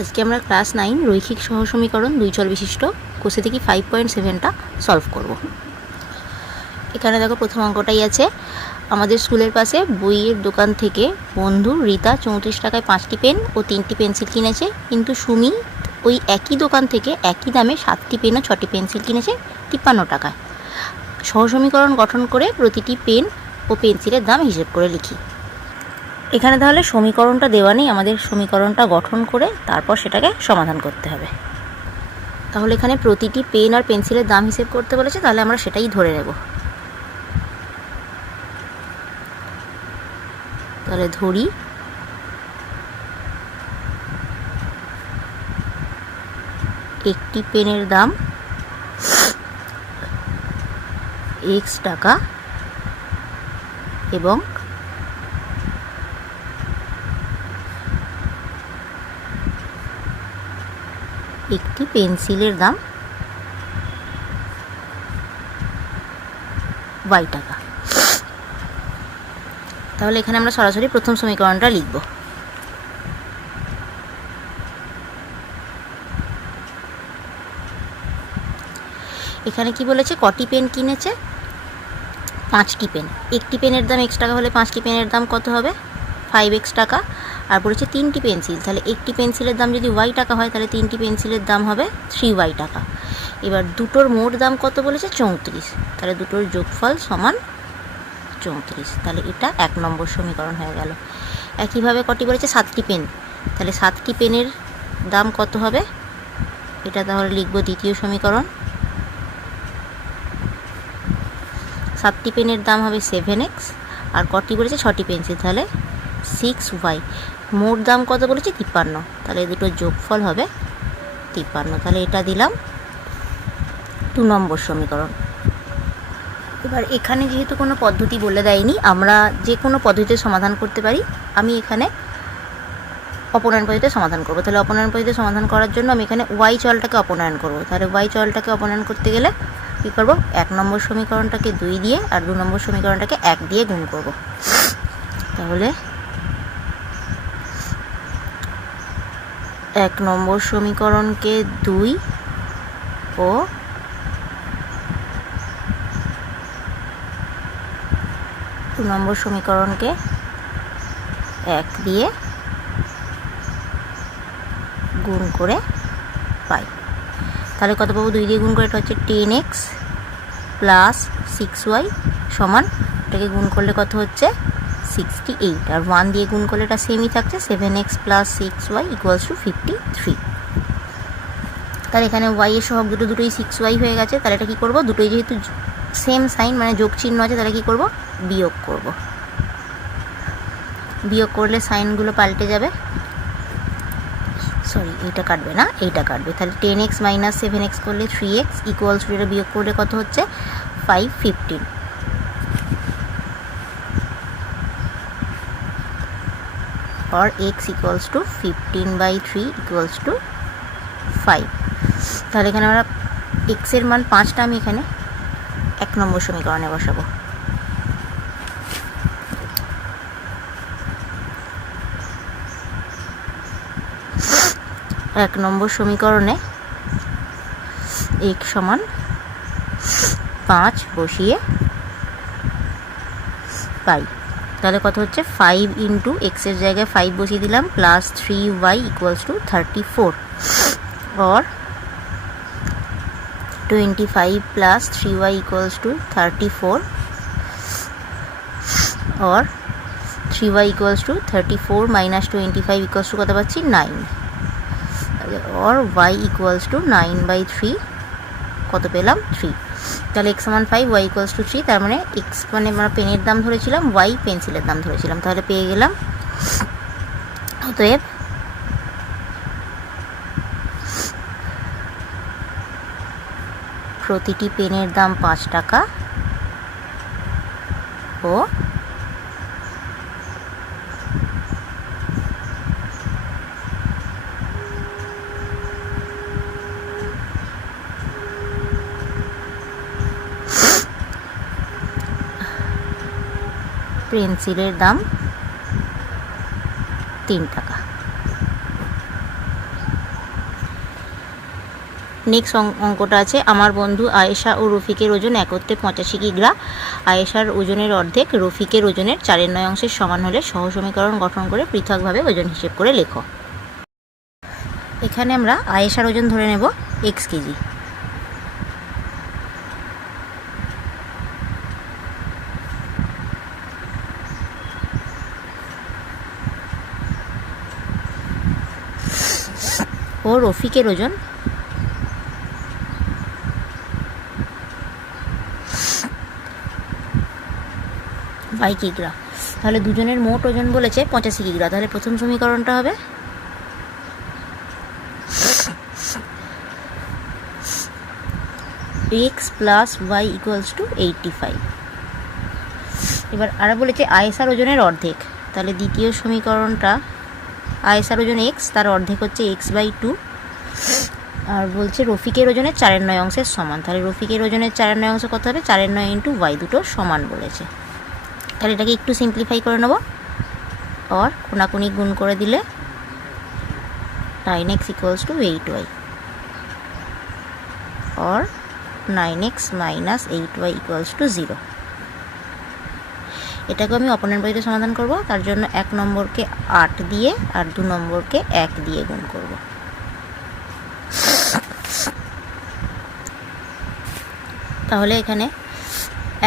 আজকে আমরা class nine, রৈখিক সহসমীকরণ দুই চল বিশিষ্ট, কোষে থেকে ফাইভ পয়েন্ট সেভেনটা সলভ করব। এখানে দেখো প্রথম অঙ্কটাই আছে। আমাদের স্কুলের পাশে বইয়ের দোকান থেকে বন্ধু রীতা চৌত্রিশ টাকায় পাঁচটি পেন ও তিনটি পেন্সিল কিনেছে। কিন্তু সুমি ওই একই দোকান থেকে একই দামে সাতটি পেন ও ছটি পেন্সিল কিনেছে তিপ্পান্ন টাকায়। সহসমীকরণ গঠন করে প্রতিটি পেন ও পেন্সিলের দাম হিসেব করে লিখি। এখানে তাহলে সমীকরণটা দেওয়া নেই, আমাদের সমীকরণটা গঠন করে তারপর সেটাকে সমাধান করতে হবে। তাহলে এখানে প্রতিটি পেন আর পেন্সিলের দাম হিসেব করতে বলেছে, তাহলে আমরা সেটাই ধরে নেব। তাহলে ধরি। একটি পেনের দাম এক্স টাকা এবং একটি পেন্সিলের দাম ওয়াই টাকা। তাহলে এখানে আমরা সরাসরি প্রথম সমীকরণটা লিখব। এখানে কি বলেছে? কটি পেন কিনেছে? পাঁচটি পেন। একটি পেনের দাম এক্স টাকা হলে পাঁচটি পেনের দাম কত হবে? ফাইভ এক্স টাকা। আর পড়েছে তিনটি পেন্সিল, তাহলে একটি পেন্সিলের দাম যদি ওয়াই টাকা হয়, তাহলে তিনটি পেন্সিলের দাম হবে থ্রি ওয়াই টাকা। এবার দুটোর মোট দাম কত বলেছে? চৌত্রিশ। তাহলে দুটোর যোগফল সমান চৌত্রিশ। তাহলে এটা এক নম্বর সমীকরণ হয়ে গেল। একইভাবে কটি বলেছে? সাতটি পেন। তাহলে সাতটি পেনের দাম কত হবে? এটা তাহলে লিখব দ্বিতীয় সমীকরণ। সাতটি পেনের দাম হবে সেভেন এক্স আর কটি বলেছে? ছটি পেন্সিল। তাহলে সিক্স ওয়াই মোট দাম কত বলেছে? তিপ্পান্ন। তাহলে দুটো যোগফল হবে তিপ্পান্ন। তাহলে এটা দিলাম দু নম্বর সমীকরণ। এবার এখানে যেহেতু কোনো পদ্ধতি বলে দেয়নি, আমরা যে কোনো পদ্ধতিতে সমাধান করতে পারি। আমি এখানে অপনয়ন পদ্ধতিতে সমাধান করব। তাহলে অপনয়ন পদ্ধতিতে সমাধান করার জন্য আমি এখানে ওয়াই চলটাকে অপনয়ন করব। তাহলে ওয়াই চলটাকে অপনয়ন করতে গেলে কী করব? এক নম্বর সমীকরণটাকে দুই দিয়ে আর দু নম্বর সমীকরণটাকে এক দিয়ে গুণ করব। তাহলে এক নম্বর সমীকরণকে দুই ও দু নম্বর সমীকরণকে এক দিয়ে গুণ করে পাই। তাহলে কত পাবো? দুই দিয়ে গুণ করে, এটা হচ্ছে ten x plus six y সমান, এটাকে গুণ করলে কত হচ্ছে? সিক্সটি এইট আর ওয়ান দিয়ে গুণ করলে এটা সেমই থাকছে seven x plus six y equals to fifty three তাহলে এখানে ওয়াই এর সহগ দুটো দুটোই সিক্স ওয়াই হয়ে গেছে, তাহলে এটা কী করব? দুটোই যেহেতু সেম সাইন মানে যোগ চিহ্ন আছে, তাহলে কী করব? বিয়োগ করব। বিয়োগ করলে সাইনগুলো পাল্টে যাবে। সরি এইটা কাটবে না, এইটা কাটবে। তাহলে ten x minus seven x করলে থ্রি এক্স ইকুয়ালস বিয়োগ করলে কত হচ্ছে? Five fifteen or x equals to 15 by 3 equals to 5 তাহলে এখানে আমরা x এর মান পাঁচটা আমি এখানে এক নম্বর সমীকরণে বসাবো। এক নম্বর সমীকরণে x সমান পাঁচ বসিয়ে পাই। তাহলে কত হচ্ছে? ফাইভ ইন্টু এক্সের জায়গায় ফাইভ বসিয়ে দিলাম plus three y equals to thirty four or twenty five plus three y equals to thirty four or three y equals to thirty four minus twenty five equals to কত পাচ্ছি? Nine or y equals to nine by three কত পেলাম? Three তাহলে x সমান five y equals to three তার মানে x মানে আমরা পেনের দাম ধরেছিলাম ওয়াই পেন্সিলের দাম ধরেছিলাম, তাহলে পেয়ে গেলাম অতএব প্রতিটি পেনের দাম পাঁচ টাকা ও পেন্সিলের দাম তিন টাকা। নেক্সট অঙ্কটা আছে, আমার বন্ধু আয়েশা ও রফিকের ওজন একত্রে পঁচাশি কিগ্রা। আয়েশার ওজনের অর্ধেক রফিকের ওজনের চারের নয় অংশের সমান হলে সহসমীকরণ গঠন করে পৃথকভাবে ওজন হিসেব করে লেখো। এখানে আমরা আয়েশার ওজন ধরে নেব, এক্স কেজি। রফিকের ওজন? বাই কিগ্রা তাহলে দুজনের মোট ওজন বলেছে পঁচাশি কিগ্রা তাহলে প্রথম সমীকরণটা হবে? X plus y equals to eighty five এবার আরও বলেছে আয়েসার ওজনের অর্ধেক। তাহলে দ্বিতীয় সমীকরণটা আয়েসার ওজন এক্স তার অর্ধেক হচ্ছে এক্স বাই টু আর বলছে রফিকের ওজনের চারের নয় অংশের সমান। তাহলে রফিকের ওজনের চারের নয় অংশ কত হবে? চারের নয় ইন্টু ওয়াই দুটো সমান বলেছে। তাহলে এটাকে একটু সিম্পলিফাই করে নেব। আর কোনাকুনি গুণ করে দিলে nine x equals to eight y R nine x minus eight y equals to zero এটাকে আমি অপনের বইতে সমাধান করব। তার জন্য এক নম্বরকে আট দিয়ে আর দু নম্বরকে এক দিয়ে গুণ করব। তাহলে এখানে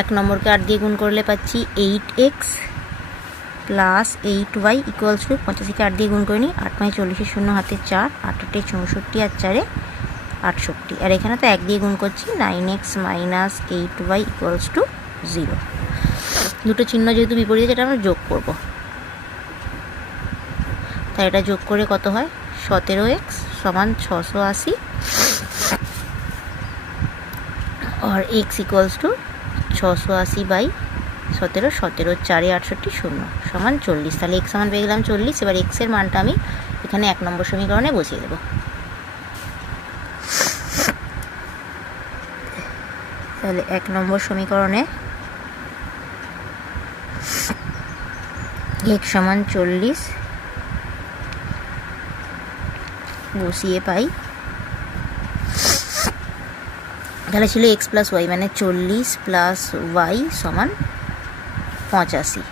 এক নম্বরকে আট দিয়ে গুণ করলে পাচ্ছি eight x plus eight y equals to পঁচাশিকে আট দিয়ে গুণ করে নিই। আট নয় চল্লিশের শূন্য, হাতে চার। আট আটে চৌষট্টি আর চারে আটষট্টি। আর এখানে তো এক দিয়ে গুণ করছি nine x minus eight y equals to zero দুটো চিহ্ন যেহেতু বিপরীতে যেটা আমরা যোগ করব। তাই এটা যোগ করে কত হয়? সতেরো এক্স সমান ছশো আশি আর এক্স ইকুয়ালস টু ছশো আশি বাই সতেরো সতেরো, চারে আটষট্টি, শূন্য সমান চল্লিশ। তাহলে এক্স সমান পেয়ে গেলাম চল্লিশ, এবার এক্সের মানটা আমি এখানে এক নম্বর সমীকরণে বসিয়ে দেবো। তাহলে এক নম্বর সমীকরণে এক্স সমান চল্লিশ বসিয়ে পাই তাহলে ছিল এক্স প্লাস ওয়াই মানে চল্লিশ প্লাস ওয়াই সমান পঁচাশি।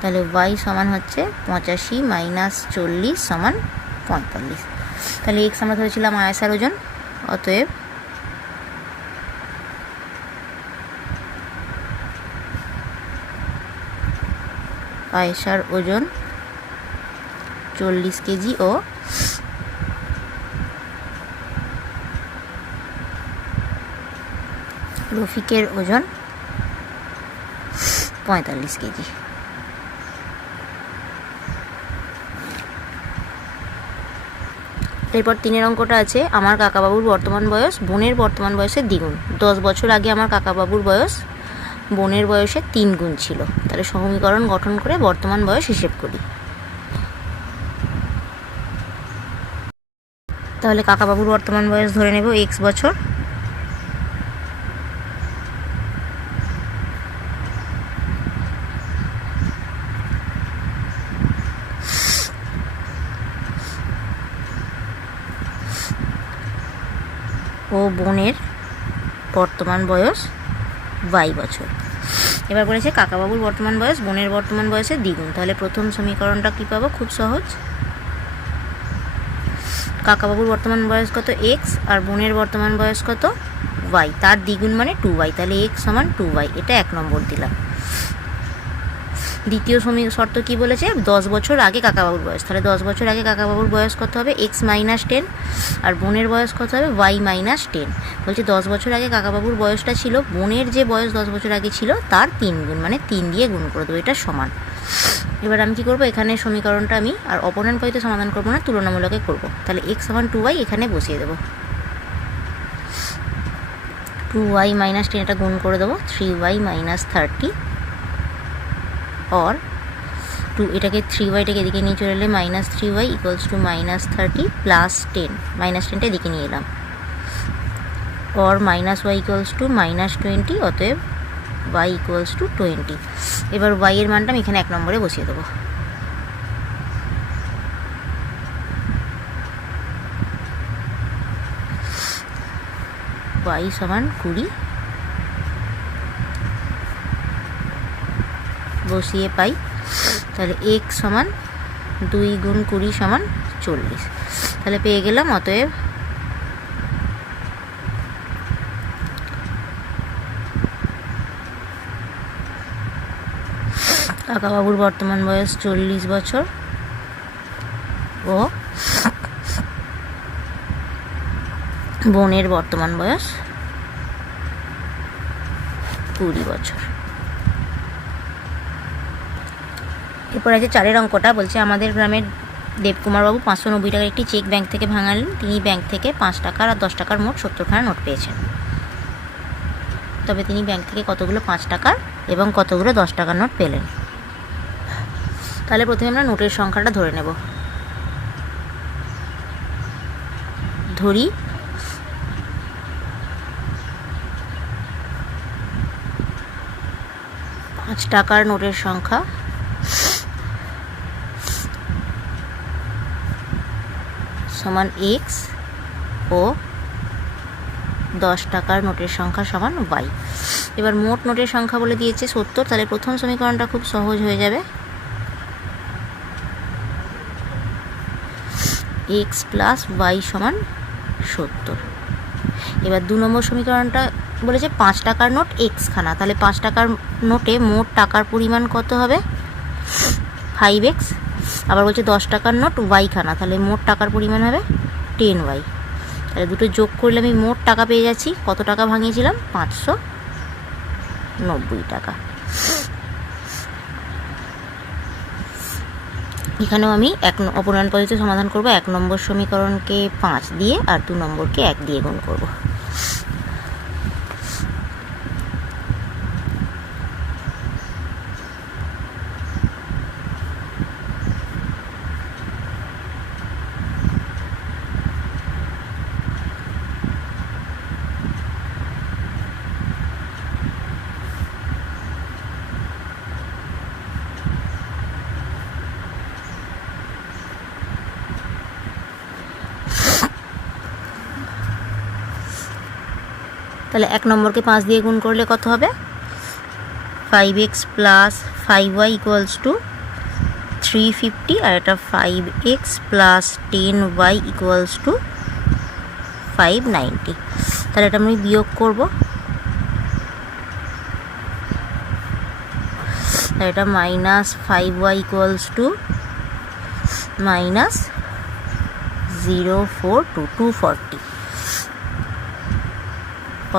তাহলে ওয়াই সমান হচ্ছে পঁচাশি মাইনাস চল্লিশ সমান পঁয়তাল্লিশ। তাহলে এক্স আমরা ধরেছিলাম আয়াসার ওজন, অতএব আয়েশার ওজন চল্লিশ কেজি ও রফিকের ওজন পঁয়তাল্লিশ কেজি। এরপর তিনের অঙ্কটা আছে, আমার কাকাবাবুর বর্তমান বয়স, বোনের বর্তমান বয়সের দ্বিগুণ। দশ বছর আগে আমার কাকাবাবুর বয়স, বোনের বয়সে তিন গুণ ছিল। তাহলে সমীকরণ গঠন করে বর্তমান বয়স হিসেব করি। তাহলে কাকাবাবুর বর্তমান বয়স ধরে নেব এক্স বছর ও বোনের বর্তমান বয়স বাই বছর। এবার বলেছে, কাকাবাবুর বর্তমান বয়স, বোনের বর্তমান বয়সে দ্বিগুণ। তাহলে প্রথম সমীকরণটা কী পাবো? খুব সহজ। কাকাবাবুর বর্তমান বয়স কত? এক্স আর বোনের বর্তমান বয়স কত? ওয়াই তার দ্বিগুণ মানে টু ওয়াই তাহলে এক্স সমান টু ওয়াই এটা এক নম্বর দিলাম। দ্বিতীয় সমী, শর্ত কি বলেছে? দশ বছর আগে কাকাবাবুর বয়স। তাহলে দশ বছর আগে কাকাবাবুর বয়স কত হবে? এক্স মাইনাস টেন আর বোনের বয়স কত হবে? ওয়াই মাইনাস টেন বলছে দশ বছর আগে কাকাবাবুর বয়সটা ছিল, বোনের যে বয়স দশ বছর আগে ছিল, তার তিন গুণ মানে তিন দিয়ে গুণ করে দেবো, এটা সমান। এবার আমি কী করব? এখানে সমীকরণটা আমি আর অপোনেন্ট পাইতে সমাধান করব না, তুলনামূলকে করব। তাহলে এক্স সমান টু ওয়াই এখানে বসিয়ে দেবো। টু ওয়াই মাইনাস টেন এটা গুণ করে দেবো three y minus thirty or two এটাকে থ্রি ওয়াইটাকে এদিকে নিয়ে চলে এলে minus three y equals to minus thirty plus ten minus টেনটা এদিকে নিয়ে এলাম। Or minus y equals to minus twenty অতএব ওয়াই ইকুয়ালস টু টোয়েন্টি এবার ওয়াই এর মানটা আমি এখানে এক নম্বরে বসিয়ে দেবো। ওয়াই সমান কুড়ি বসিয়ে পাই, তাহলে এক সমান দুই গুণ কুড়ি সমান চল্লিশ। তাহলে পেয়ে গেলাম, অতএব কাকাবাবুর বর্তমান বয়স চল্লিশ বছর ও বোনের বর্তমান বয়স কুড়ি বছর। এরপর আছে চারের অঙ্কটা, বলছে আমাদের গ্রামের দেবকুমারবাবু পাঁচশো নব্বই টাকার একটি চেক ব্যাংক থেকে ভাঙালেন। তিনি ব্যাংক থেকে পাঁচ টাকার আর দশ টাকার মোট সত্তরখানা নোট পেয়েছেন। তবে তিনি ব্যাংক থেকে কতগুলো পাঁচ টাকার এবং কতগুলো দশ টাকার নোট পেলেন? তাহলে প্রথমে আমরা নোটের সংখ্যাটা ধরে নেব। ধরি। পাঁচ টাকার নোটের সংখ্যা। সমান এক্স ও দশ টাকার নোটের সংখ্যা সমান ওয়াই এবার মোট নোটের সংখ্যা বলে দিয়েছে সত্তর, তাহলে প্রথম সমীকরণটা খুব সহজ হয়ে যাবে। এক্স প্লাস ওয়াই সমান সত্তর। এবার দু নম্বর সমীকরণটা বলেছে পাঁচ টাকার নোট এক্স খানা, তাহলে পাঁচ টাকার নোটে মোট টাকার পরিমাণ কত হবে? ফাইভ এক্স আবার বলছে দশ টাকার নোট ওয়াইখানা তাহলে মোট টাকার পরিমাণ হবে টেন ওয়াই তাহলে দুটো যোগ করলে আমি মোট টাকা পেয়ে যাচ্ছি, কত টাকা ভাঙিয়েছিলাম? পাঁচশো নব্বই টাকা। এখানেও আমি এক অপূর্ণায়ন পদ্ধতি সমাধান করব, এক নম্বর সমীকরণকে পাঁচ দিয়ে আর দু নম্বরকে এক দিয়ে গুণ করব। তাহলে এক নম্বরকে পাঁচ দিয়ে গুণ করলে কত হবে? Five x plus five y equals to three fifty আর এটা five x plus ten y equals to five ninety তাহলে এটা আমি বিয়োগ করব। এটা minus five y equals to minus zero four two two forty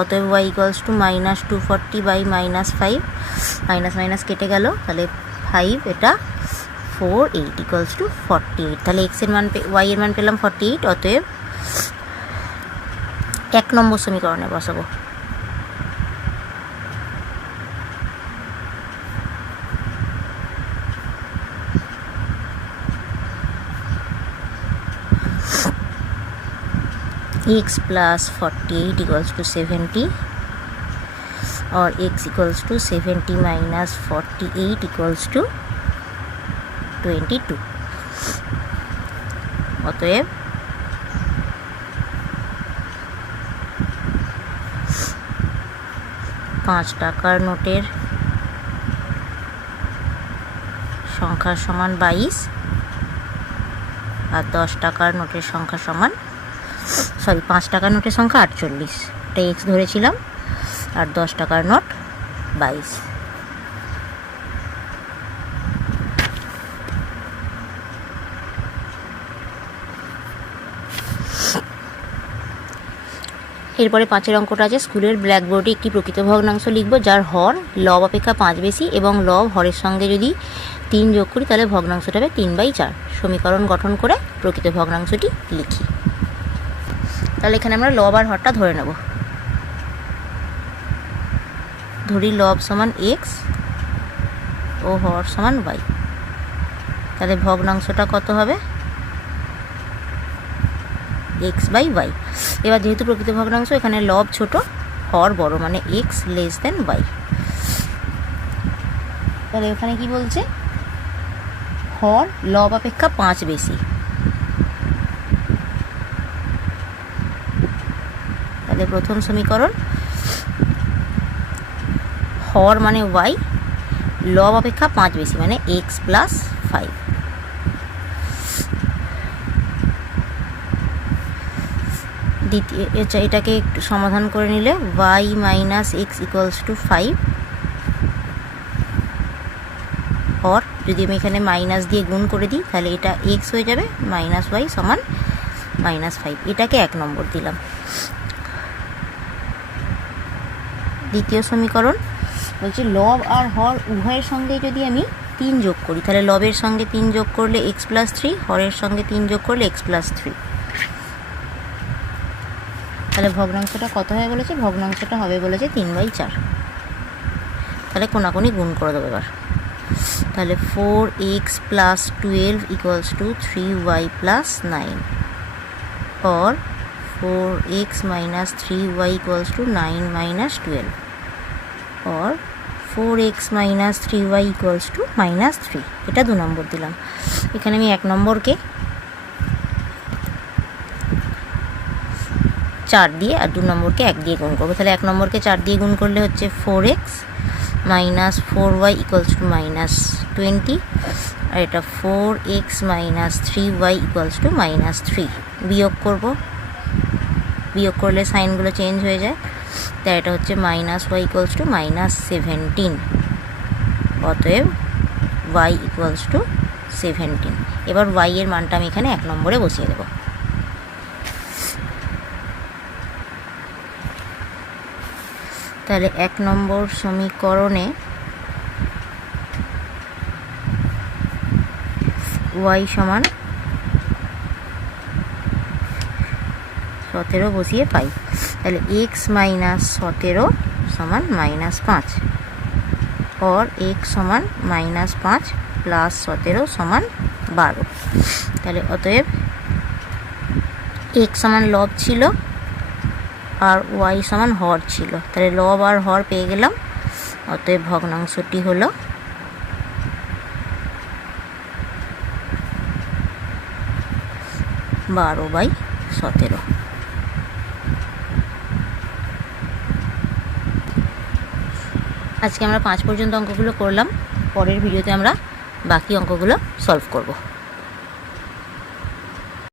অতএব y equals to minus two forty by minus five minus minus কেটে গেল, তাহলে ফাইভ এটা four eight equals to forty eight তাহলে এক্সের মান ওয়াই এর মান পেলাম ফর্টি এইট অতএব এক নম্বর সমীকরণে বসাবো। X plus 48 equals to 70 or x equals to 70 minus 48 equals to 22 অতএব পাঁচ টাকার নোটের সংখ্যা সমান বাইশ আর দশ টাকার নোটের সংখ্যা সমান সরি, পাঁচ টাকার নোটের সংখ্যা আটচল্লিশ। এটা এক্স ধরেছিলাম, আর দশ টাকার নোট বাইশ। এরপরে পাঁচের অঙ্কটা আছে, স্কুলের ব্ল্যাকবোর্ডে একটি প্রকৃত ভগ্নাংশ লিখব, যার হর লব অপেক্ষা পাঁচ বেশি এবং লব হরের সঙ্গে যদি তিন যোগ করি, তাহলে ভগ্নাংশটা হবে তিন বাই চার। সমীকরণ গঠন করে প্রকৃত ভগ্নাংশটি লিখি। তাহলে এখানে আমরা লব আর হরটা ধরে নেব। ধরি লব সমান এক্স ও হর সমান ওয়াই তাহলে ভগ্নাংশটা কত হবে? এক্স বাই ওয়াই এবার যেহেতু প্রকৃত ভগ্নাংশ, এখানে লব ছোট, হর বড় মানে এক্স লেস দেন ওয়াই তাহলে ওখানে কি বলছে? হর লব অপেক্ষা পাঁচ বেশি। তাহলে প্রথম সমীকরণ। হর মানে ওয়াই লব অপেক্ষা পাঁচ বেশি মানে এক্স প্লাস ফাইভ দ্বিতীয় আচ্ছা এটাকে একটু সমাধান করে নিলে y minus x equals to five হর যদি আমি এখানে মাইনাস দিয়ে গুণ করে দিই, তাহলে এটা এক্স হয়ে যাবে মাইনাস ওয়াই সমান মাইনাস ফাইভ এটাকে এক নম্বর দিলাম। দ্বিতীয় সমীকরণ বলছি লব আর হর উভয়ের সঙ্গে যদি আমি তিন যোগ করি, তাহলে লবের সঙ্গে তিন যোগ করলে এক্স প্লাস থ্রি হরের সঙ্গে তিন যোগ করলে এক্স প্লাস থ্রি তাহলে ভগ্নাংশটা কত হবে বলেছে? ভগ্নাংশটা হবে বলেছে তিন বাই চার। তাহলে কোনাকুনি গুণ করে দেবো এবার। তাহলে four x plus twelve equals to three y plus nine or 4x minus 3y equals to 9 minus 12 or 4x minus 3y equals to minus 3 এটা দু নম্বর দিলাম। এখানে আমি এক নম্বরকে চার দিয়ে আর দু নম্বরকে এক দিয়ে গুণ করব। তাহলে এক নম্বরকে চার দিয়ে গুণ করলে হচ্ছে four x minus four y equals to minus twenty আর এটা four x minus three y equals to minus three বিয়োগ করব। বিয়োগ করলে সাইনগুলো চেঞ্জ হয়ে যায়। তাই এটা হচ্ছে minus y equals to minus seventeen অতএব ওয়াই ইকুয়ালস টু সেভেন্টিন এবার ওয়াই এর মানটা আমি এখানে এক নম্বরে বসিয়ে দেবো। তাহলে এক নম্বর সমীকরণে ওয়াই সমান সতেরো বসিয়ে পাই। তাহলে এক্স মাইনাস সতেরো সমান মাইনাস পাঁচ। অর এক্স সমান মাইনাস পাঁচ প্লাস সতেরো সমান বারো। তাহলে অতএব এক্স সমান লব ছিল আর ওয়াই সমান হর ছিল। তাহলে লব আর হর পেয়ে গেলাম। অতএব ভগ্নাংশটি হলো বারো বাই সতেরো। আজকে আমরা পাঁচ পর্যন্ত অঙ্কগুলো করলাম পরের ভিডিওতে আমরা বাকি অঙ্কগুলো সলভ করব।